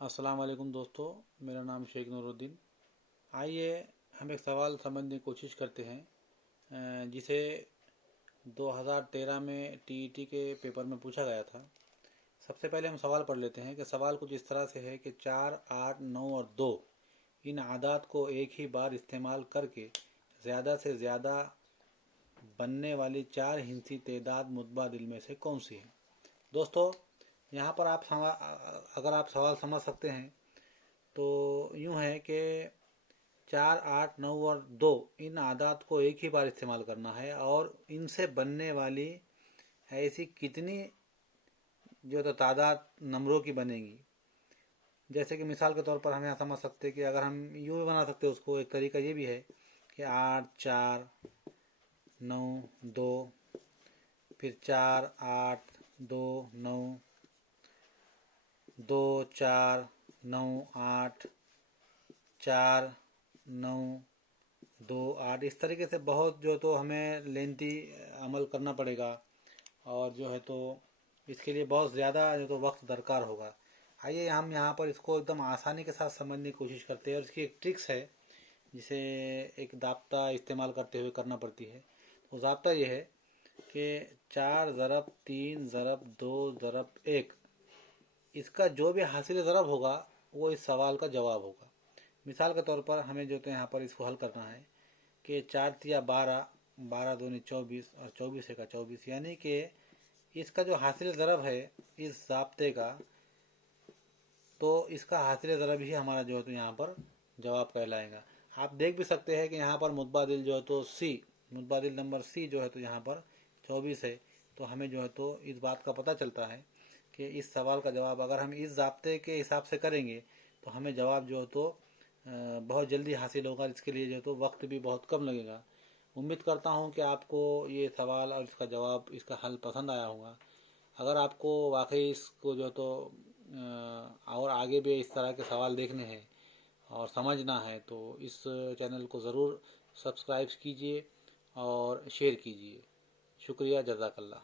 अस्सलाम वालेकुम दोस्तों, मेरा नाम शेख नूरुद्दीन। आइए हम एक सवाल समझने की कोशिश करते हैं जिसे 2013 में टीईटी के पेपर में पूछा गया था। सबसे पहले हम सवाल पढ़ लेते हैं कि सवाल कुछ इस तरह से है कि 4, 8, 9 और 2 इन आदात को एक ही बार इस्तेमाल करके ज़्यादा से ज़्यादा बनने वाली 4 हिंसी तेदाद मुतबादिल में से कौन सी है। दोस्तों, यहाँ पर अगर आप सवाल समझ सकते हैं तो यूँ है कि 4, 8, 9 और 2 इन आदात को एक ही बार इस्तेमाल करना है और इनसे बनने वाली ऐसी कितनी जो तो तादाद नंबरों की बनेगी। जैसे कि मिसाल के तौर पर हम यहाँ समझ सकते हैं कि अगर हम यूँ भी बना सकते हैं उसको, एक तरीका ये भी है कि 8, 4, 9, 2, फिर 4, 8, 2, 9, 2, 4, 9, 8, 4, 9, 2, 8। इस तरीके से बहुत जो तो हमें लेंथी अमल करना पड़ेगा और जो है तो इसके लिए बहुत ज़्यादा जो तो वक्त दरकार होगा। आइए हम यहाँ पर इसको एकदम आसानी के साथ समझने की कोशिश करते हैं और इसकी एक ट्रिक्स है जिसे एक दाब्ता इस्तेमाल करते हुए करना पड़ती है। तो दाब्ता ये है कि 4 ज़रब 3 ज़रब 2 ज़रब 1, इसका जो भी हासिल ज़रब होगा वो इस सवाल का जवाब होगा। मिसाल के तौर पर हमें जो तो यहाँ पर इसको हल करना है कि 4 तिया 12, 12 दूनी 24 और 24 का 24, यानी कि इसका जो हासिल ज़रब है इस ज़ाब्ते का, तो इसका हासिल ज़रब ही हमारा जो है तो यहाँ पर जवाब कहलाएगा। आप देख भी सकते हैं कि यहाँ पर मुतबादिल जो है तो मुतबादिल नंबर सी जो है तो यहाँ पर 24 है। तो हमें जो है तो इस बात का पता चलता है कि इस सवाल का जवाब अगर हम इस ज़ाब्ते के हिसाब से करेंगे तो हमें जवाब जो है तो बहुत जल्दी हासिल होगा। इसके लिए जो है तो वक्त भी बहुत कम लगेगा। उम्मीद करता हूँ कि आपको ये सवाल और इसका जवाब, इसका हल पसंद आया होगा। अगर आपको वाकई इसको जो तो और आगे भी इस तरह के सवाल देखने हैं और समझना है तो इस चैनल को ज़रूर सब्सक्राइब कीजिए और शेयर कीजिए। शुक्रिया, जज़ाकल्लाह।